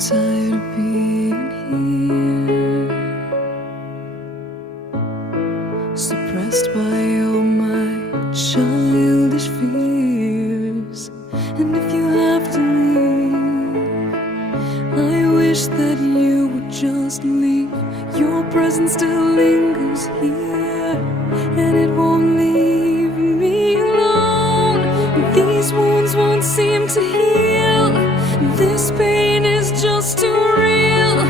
tired of being here, suppressed by all my childish fears. And if you have to leave, I wish that you would just leave. Your presence still lingers here, and it won't leave me alone. These wounds won't seem to heal. This pain is just too real.